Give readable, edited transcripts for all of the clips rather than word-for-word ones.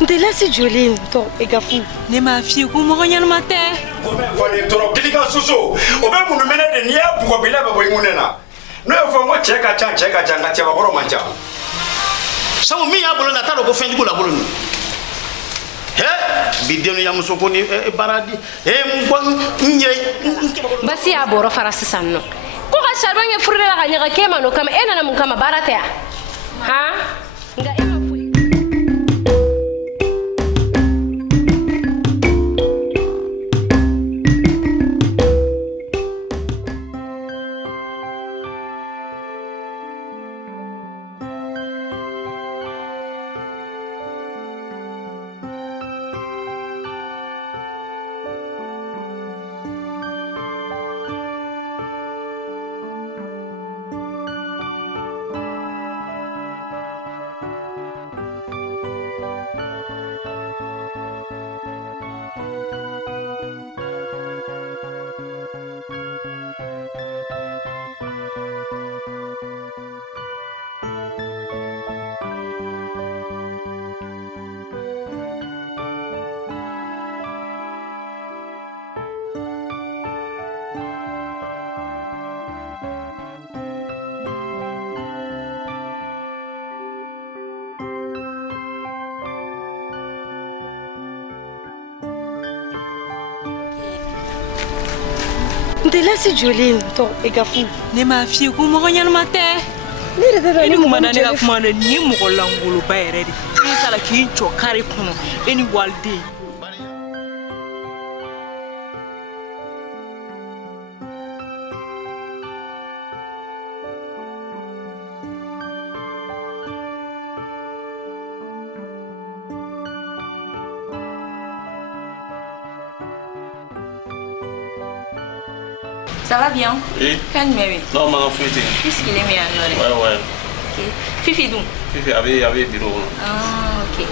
Ndela si joli to egafu. Ne ma fille ko mo ganyal mate. Ko me fone toro kilika suso. O be munu mena de nia bugo bila ba boy munena. No e fo ngo cheka changa tia ba goro manja. Samu mi ya bolo na taro ko fendi bolo bolo ni. He bidenu ya musoko ni baradi. Basi ya boro farasi sanno. Ko ga sharwanye furira ga nyaga kema no kama ena na mun kama barata ya. Ha? Nga ema furi. Ndela si joli to egafu. Ne ma fille ko mo ganyal mate. Ni mo mana ne ga kuma ne ni mo ko langulu ba yere di. Ni kala ki cho kare kono eni walde. Ça va bien? Oui. Calme-toi. Non, ma fouille. Puisqu'il est mis à l'heure. Ouais, ouais. Ok. Fifi d'où? Fifi avait bureau. Ah, ok.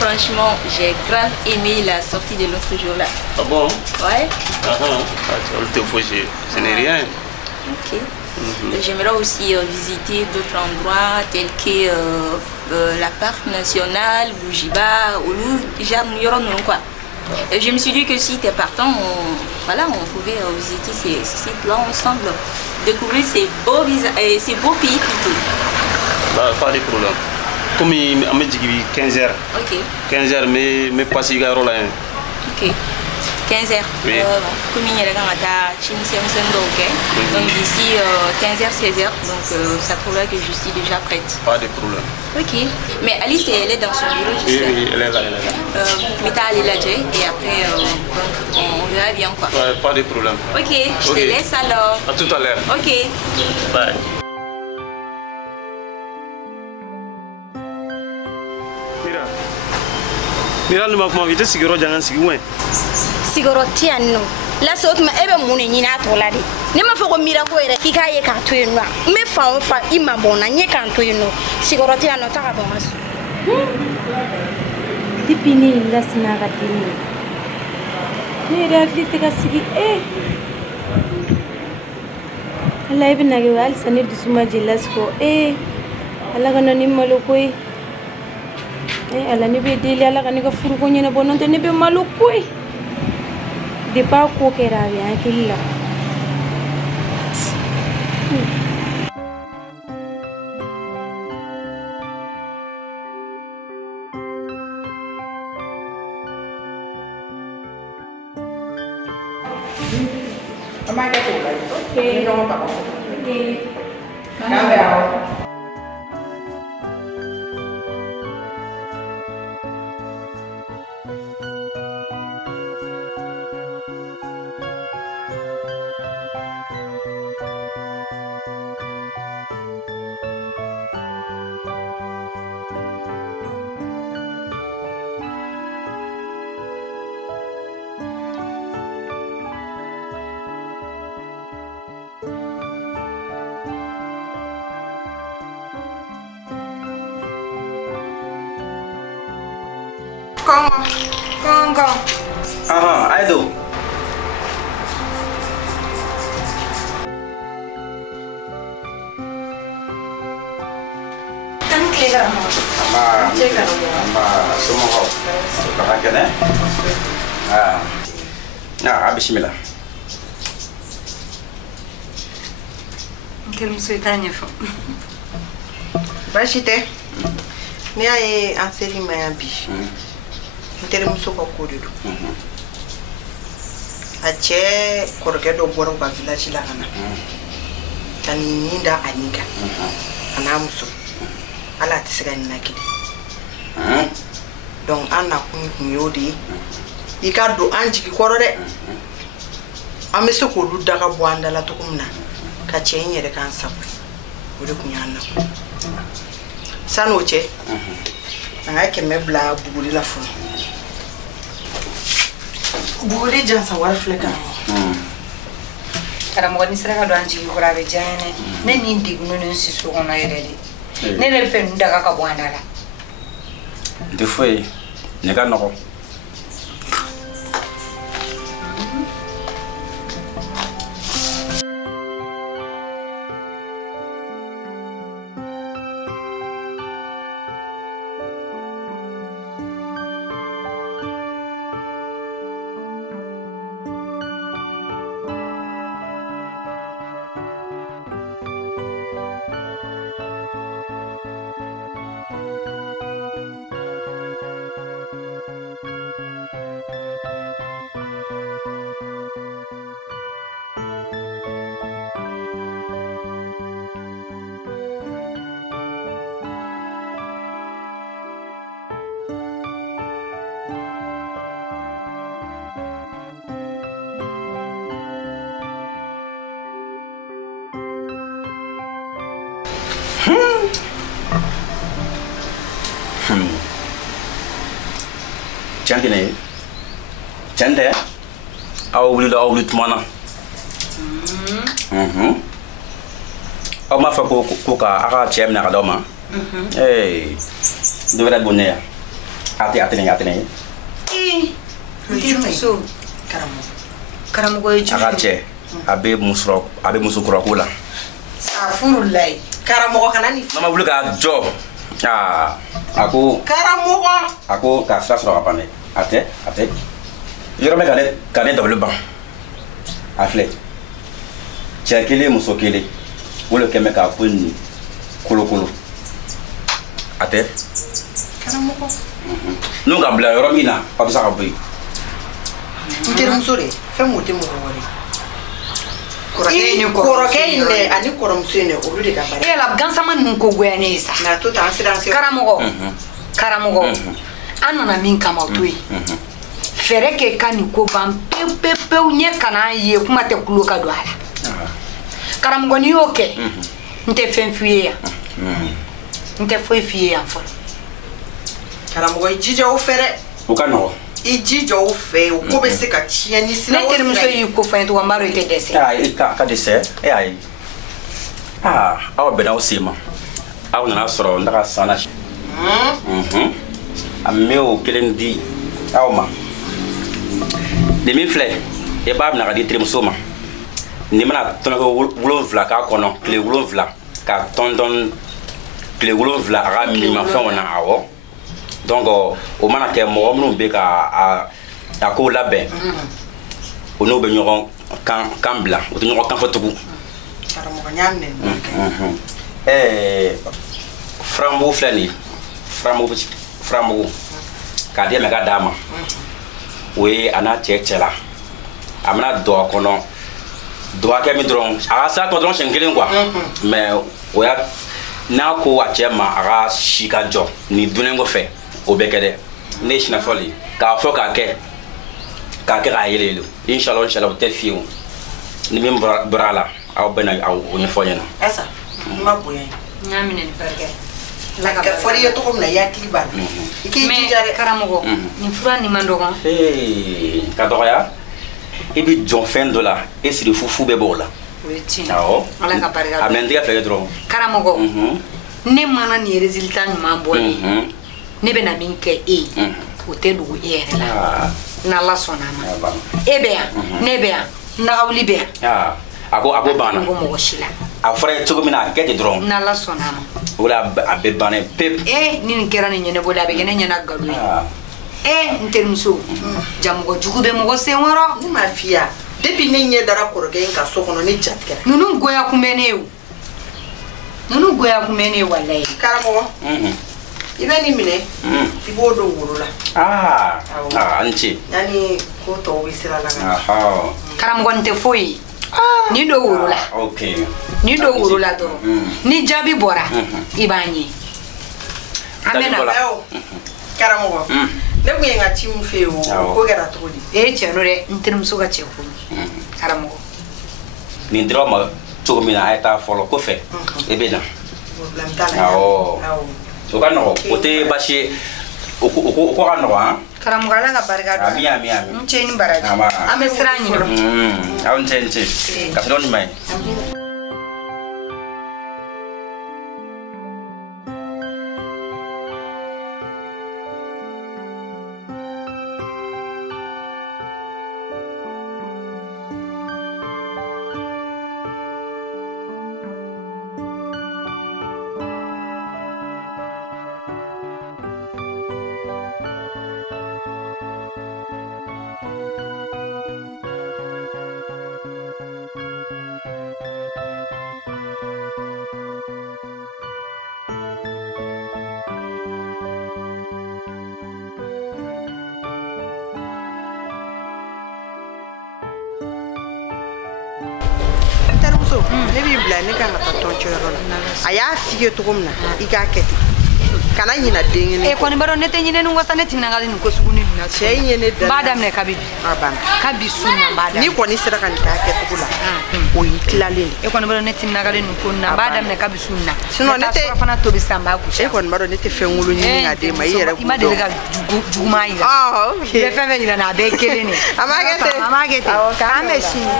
Franchement, j'ai grave aimé la sortie de l'autre jour là. Ah bon? Ouais. Tu te fouille, ce n'est rien. Ok. J'aimerais aussi visiter d'autres endroits tels que la parc national, Bougiba, Oulu, Jamouyoron, quoi. Et je me suis dit que si tu es partant, on pouvait visiter ces sites-là ensemble, découvrir ces beaux pays plutôt. Bah, pas de problème. Comme il m'a dit 15h. Ok. 15h, mais pas si gars là. Ok. 15h. Oui. Comme il y a donc d'ici 15h, 16h, donc ça prouverait que je suis déjà prête. Pas de problème. Ok. Mais Alice, elle est dans son bureau, je sais. Oui, elle est là. Meta, elle est là, et après, on verra bien quoi. Ouais, pas de problème. Ok, je te laisse alors. À tout à l'heure. Ok. Bye. Mira, nous m'avons invité Sigoro Jangan Sigouin. Sigoro tiano. La sot ma ebe mune nyina to la de. Ne ma fa ko mira ko ere ki ka ye ka to enu a. Me fa ima bona nye kan to enu. Sigoro tiano ta ka bon asu. Dipini la sina ga tini. Ne re akli te ka sigi Allah ibn nage wal sanir du suma jelas ko Allah ga nani malo koy. Allah ni be deli Allah ga ni ga furu ko nyene bonon te ne be malo koy. De pas ko kera bien qu'il là. Mai cái tủ này ok nó bảo ok cá bèo Con. Ai đâu? Tan clé. bismillah. Quel monsieur est un enfant? Bachite. Ni aye anseli mayambi. Ntere muso ko kodudu. Ache koroke do boro ba village la kana. Tani ninda anika. Ana muso. Ala tisega ni nakide. Donc ana kunyodi. Ika do anji ki korode. Ameso ko du daga bwanda la tokumna. Ka chenye de kan sabu. Ode kunyana. Sanoche. Nga keme bla buguli la fo. Buguli jansa war fleka. Ara mo ni sera do anji ko rabe jane. Ne ni ndigu no nsi so ono yeredi. Ne le fe ndaga ka bwanda la. De foi, ne ga noko. Chantine. Chante. Awulu tmana. Ma fa ko ka aka chem na kadoma. Devrait bonner. Atene. So karamo go eju. Aka che. Abe musukura kula. Safuru lai. Karamo ko kanani. Mama bulu ka jo. Aku Karamoga. Aku ka sra kapane. Ate. Yoro me kane double ban. Afle. Chakele musokele. Wolo keme ka kunni. Kolo. Ate. Karamoga. Nunga bla yoro mina, pa bisa ka bui. Ntere musore, fe mote mo wori. Koroke ne ani koromsene orude ka bare. Ela gansa man nko gwenesa. Na to ta ansidanse. Karamogo. Anana min kama tui. Fere ke kani ko ban pepe unye kana ye kuma te kuloka do ala. Karamogo ni oke. Nte fenfuye ya. Nte foi fiye ya fo. Karamogo ijija o fere. Ukano. Ijija o fe o ko be se ka chieni sina. Ne tere muso yi ko fa to wambaro ite dese. Ka dese. Ai. Awa bena o sima. Awa na soro ndaka sana. Ameo kelendi awma de mi fle e bab na gadi trimsoma ni mana tono wulon vla ka kono kle wulon vla ka tondon kle wulon vla ara minimum fa wona awo donc o mana ke mo mno be ka a ko labe ono be nyoron kan bla o to nyoron kan fotubu ara mo nyamne frambo flani frambo ka dia mega dama we ana chechela amna do kono do ake mi dron aga sa to dron shengelen kwa mais o ya na ko wa chema aga shika jo ni dunengo fe obekede ne shina foli ka fo ka ke ra yelelo inshallah tel fiu ni mim brala aw bena aw ni foyena asa ma boyen nyamine ni farge la ka fori yo to ko na ya kliba iki jare karamogo ni fura ni mandogo ka doya ibi jon fin dollar et c'est le foufou be bola weti ala ka parga amendia fe dron karamogo ne mana ni resultat ni mambo ne be na minke o te dugu yere la na la sonama ebea nebea na awli be ako bana ngo mo shila afre tugo mina get dron na la sonama Ola a bɛ ban pep. Ni nin kɛra nin ɲɛnɛ bolo a bɛ kɛ ne ɲɛna gado ye. N terimuso jamugo jugu bɛ mɔgɔ sen wɔrɔ. Ne ma fiya depuis ne ɲɛ dara kɔrɔkɛ in ka so kɔnɔ ne jatigɛra. Ninnu goya kun bɛ ne ye o. Ninnu goya kun bɛ ne ye walayi. Karamɔgɔ. I bɛ nin minɛ. I b'o don woro la. An ce. Yani ko tɔw bɛ sira la ka. Karamɔgɔ nin tɛ foyi. Ni do woro la. Ni do woro la dɔrɔn. Ni jaabi bɔra i b'a ɲɛ. An bɛ na. Karamɔgɔ. Ne kun ye n ka ci min fɛ yen o ko kɛra cogo di. Tiɲɛ don dɛ n terimuso ka cɛ ko karamɔgɔ. Nin dira ma cogo min na a ye taa fɔlɔ kɔfɛ e bɛ na. O ka nɔgɔn o tɛ baasi ye o ko ka nɔgɔn. Karamɔgɔ ala ka barika don. Ami. N cɛ ni baraji. An bɛ siran ɲini. Aw n cɛ. Ka sɔrɔ ɲuman ye. Ne b'i bila ne kan ka taa tɔncɛyɔrɔ la a y'a f'i ye cogo min na I k'a kɛ ten kana ɲina den kelen kɔni b'a dɔn ne tɛ ɲinɛ nin wasa ne tɛna k'ale nin ko sugu ni nin na cɛ in ye ne da n b'a daminɛ kabi bi a banna kabi su na n b'a daminɛ n'i kɔni sera ka nin k'a kɛcogo la o y'i tilalen e kɔni b'a dɔn ne tɛna k'ale nin ko nin na n b'a daminɛ kabi su na sinon ne tɛ surafana tobi sisan n b'a gosi e kɔni b'a dɔn ne tɛ fɛn wolo ɲini k'a d'e ma I yɛrɛ i ma deli ka juguman yira i bɛ fɛn fɛn yira n na a bɛɛ ye kelen de a m'a kɛ ten k'an bɛ sini